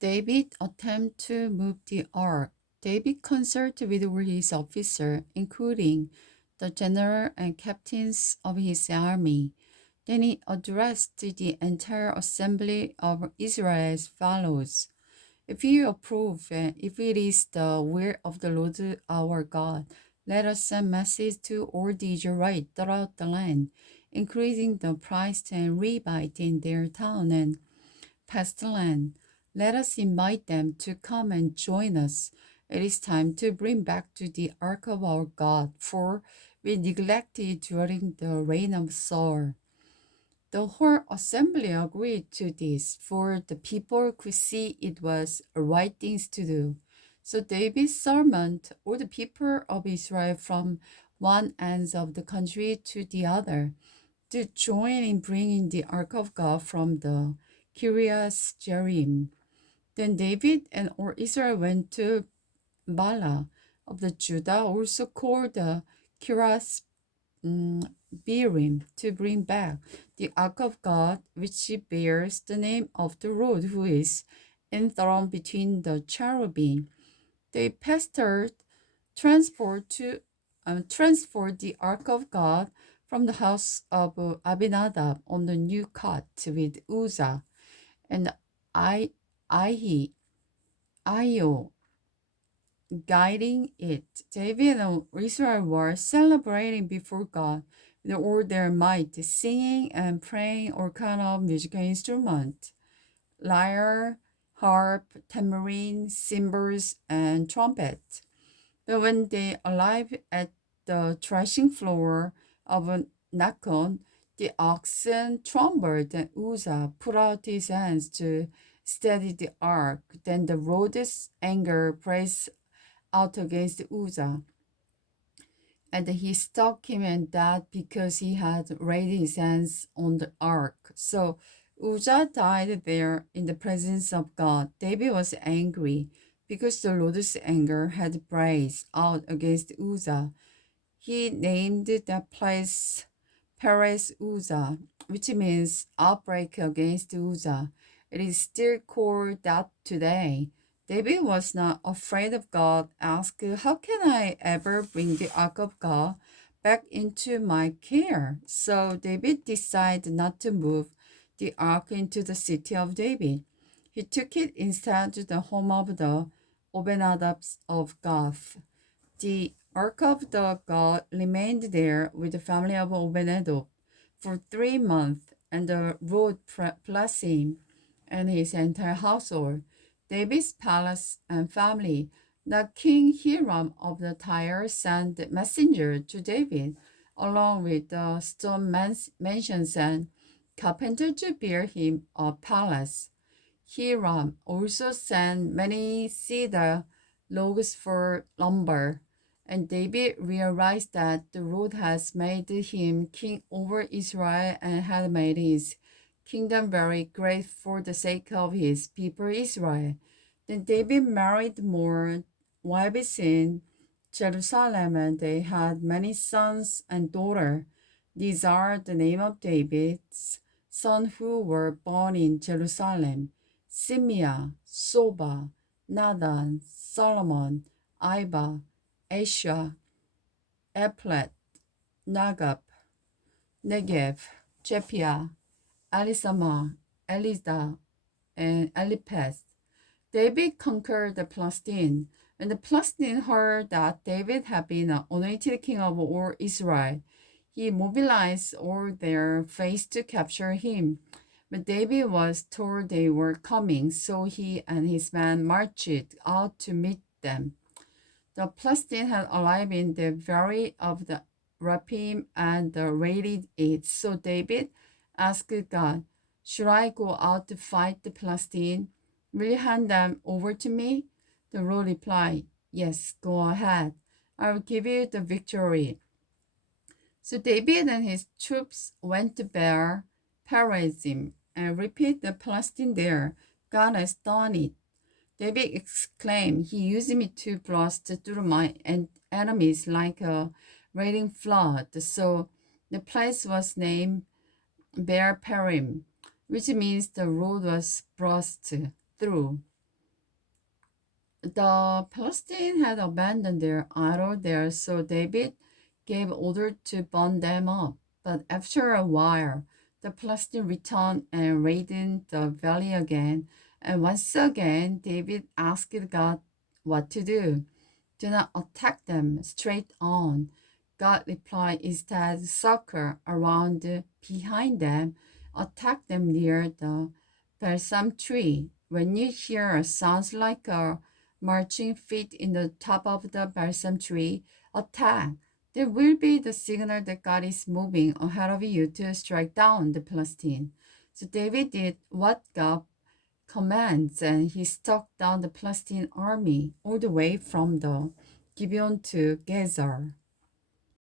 David attempted to move the ark. David consulted with all his officers, including the general and captains of his army. Then he addressed the entire assembly of Israel as follows. If you approve, and if it is the will of the Lord our God, let us send message to all the Israelites throughout the land, increasing the price and rebate in their town and past land. Let us invite them to come and join us. It is time to bring back to the ark of our God, for we neglected during the reign of Saul. The whole assembly agreed to this, for the people could see it was a right thing to do. So David summoned all the people of Israel from one end of the country to the other to join in bringing the ark of God from the Kiryas Jearim. Then David and all Israel went to Bala of the Judah, also called the Kiryas Birim, to bring back the ark of God, which bears the name of the Lord, who is enthroned between the cherubim. They pastored transport the ark of God from the house of Abinadab on the new cart with Uzzah and I, Io guiding it. David and Israel were celebrating before God with all their might, singing and playing all kind of musical instruments, lyre, harp, tambourine, cymbals, and trumpet. But when they arrived at the threshing floor of Nakon, the oxen trembled, and Uzzah put out his hands to steady the ark. Then the Lord's anger blazed out against Uzzah, and he struck him and died because he had laid his hands on the ark. So Uzzah died there in the presence of God. David was angry because the Lord's anger had blazed out against Uzzah. He named that place Perez Uzzah, which means outbreak against Uzzah. It is still called that today. David was not afraid of God, asked, how can I ever bring the ark of God back into my care? So David decided not to move the ark into the city of David. He took it instead to the home of the Obed-edom of Gath. The ark of the God remained there with the family of Obed-edom for 3 months, and the Lord blessed him and his entire household, David's palace and family. The king Hiram of the Tyre sent messenger to David, along with the stone mansions and carpenter to build him a palace. Hiram also sent many cedar logs for lumber, and David realized that the Lord has made him king over Israel and had made his kingdom very great for the sake of his people Israel. Then David married more wives in Jerusalem, and they had many sons and daughters. These are the name of David's sons who were born in Jerusalem: Simeah, Soba, Nathan, Solomon, Iba, Asha, Eplet, Nagab, Negev, Jepiah, Elisama, Elida, and Eliphaz. David conquered the Palestine. When the Palestine heard that David had been anointed king of all Israel, he mobilized all their faith to capture him. But David was told they were coming, so he and his men marched out to meet them. The Palestinians had arrived in the valley of the Rephaim and raided it. So David asked God, should I go out to fight the Palestinians? Will you hand them over to me? The Lord replied, yes, go ahead. I will give you the victory. So David and his troops went to Beer Perazim and repeat the Palestine there. God has done it. David exclaimed, he used me to blast through my enemies like a raging flood. So the place was named Beer Perim, which means the road was burst through. The Palestinians had abandoned their idol there, so David gave order to burn them up. But after a while, the Palestinians returned and raided the valley again. And once again, David asked God what to do. Do not attack them straight on. God replied, instead, circle around behind them, attack them near the balsam tree. When you hear a sound like a marching feet in the top of the balsam tree, attack. There will be the signal that God is moving ahead of you to strike down the Philistine. So David did what God commands, and he struck down the Philistine army all the way from the Gibeon to Gezer.